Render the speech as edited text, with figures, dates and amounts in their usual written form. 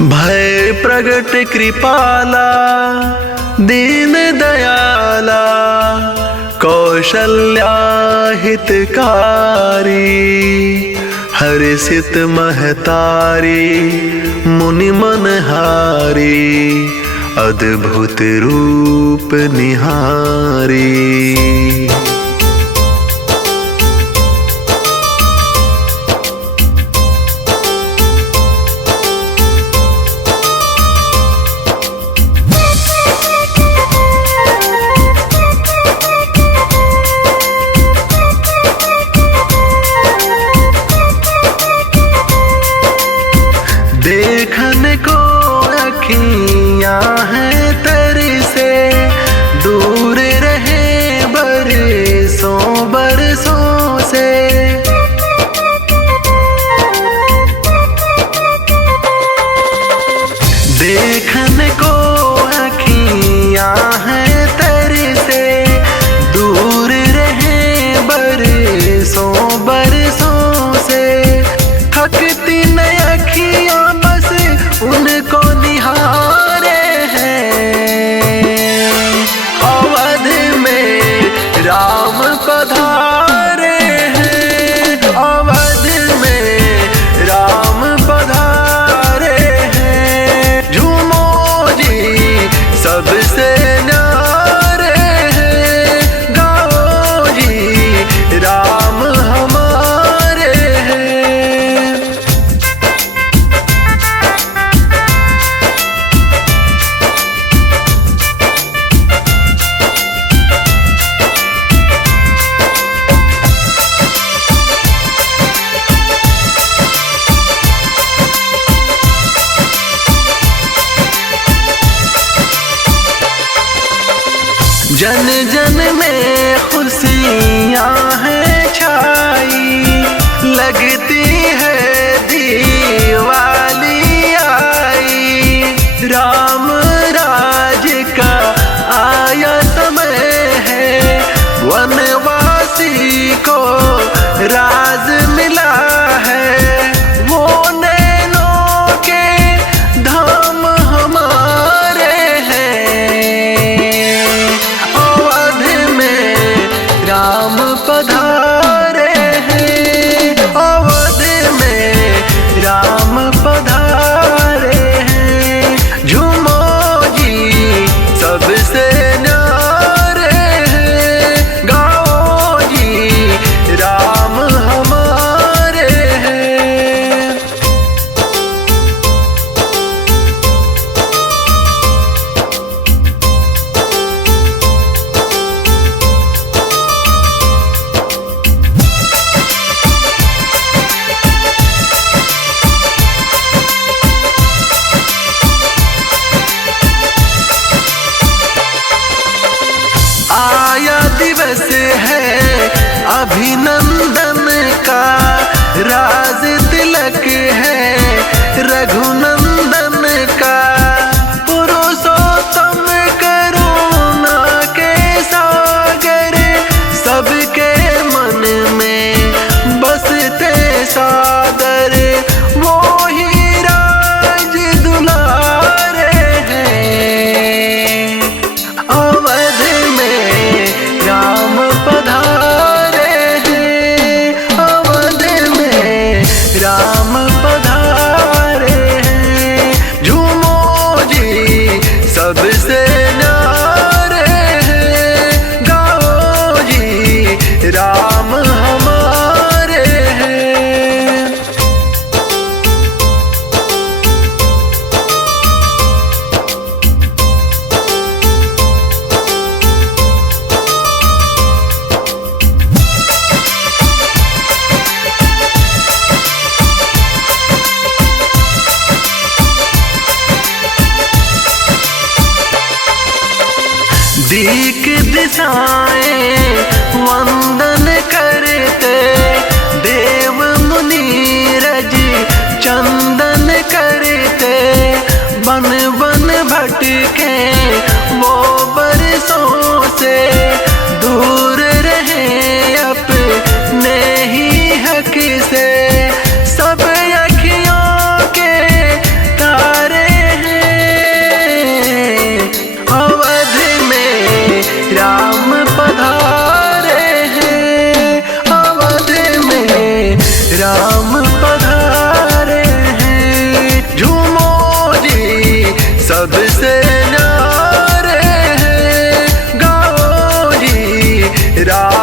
भय प्रगट कृपाला दीन दयाला कौशल्या हितकारी हर्षित महतारी मुनि मनहारी अद्भुत रूप निहारी। देखन को अखियाँ हैं तेरी से दूर रहे बरसों बरसों से। देखन को अखियाँ हैं तेरी से दूर रहे बरसों बरसों से। थकती न अखियाँ उनको निहारे हैं अवध में राम पधारे हैं। अवध में राम पधारे हैं झूमो जी सबसे न्यारे हैं। गाओ जी राम हमारे हैं। जन जन में खुशियाँ हैं छाई लगती है दिवाली आई। राम राज का आया समय है वनवासी को राज मिला है। वो नैनों के धाम हमारे राम पधारे हैं। अवध में राम पधारे हैं झूमो जी सबसे न्यारे हैं। गाओ जी राम हमारे हैं। आया दिवस है अभिनंदन का राज तिलक है रघुनंदन का। पुरुषोत्तम करुणा के सागर सबके मन में बसते सादर। वो ही राज दुलारे हैं अवध में राम पधारे हैं। अवध में राम पधारे हैं झूमो जी सबसे न्यारे हैं। गाओ जी राम हमारे हैं। दीक दिशाएं वंदन करते देव मुनि रज चंदन करते। बन बन भटके वो बरसों से दूर रहे अपने ही हक से। सब अखियों के तारे राम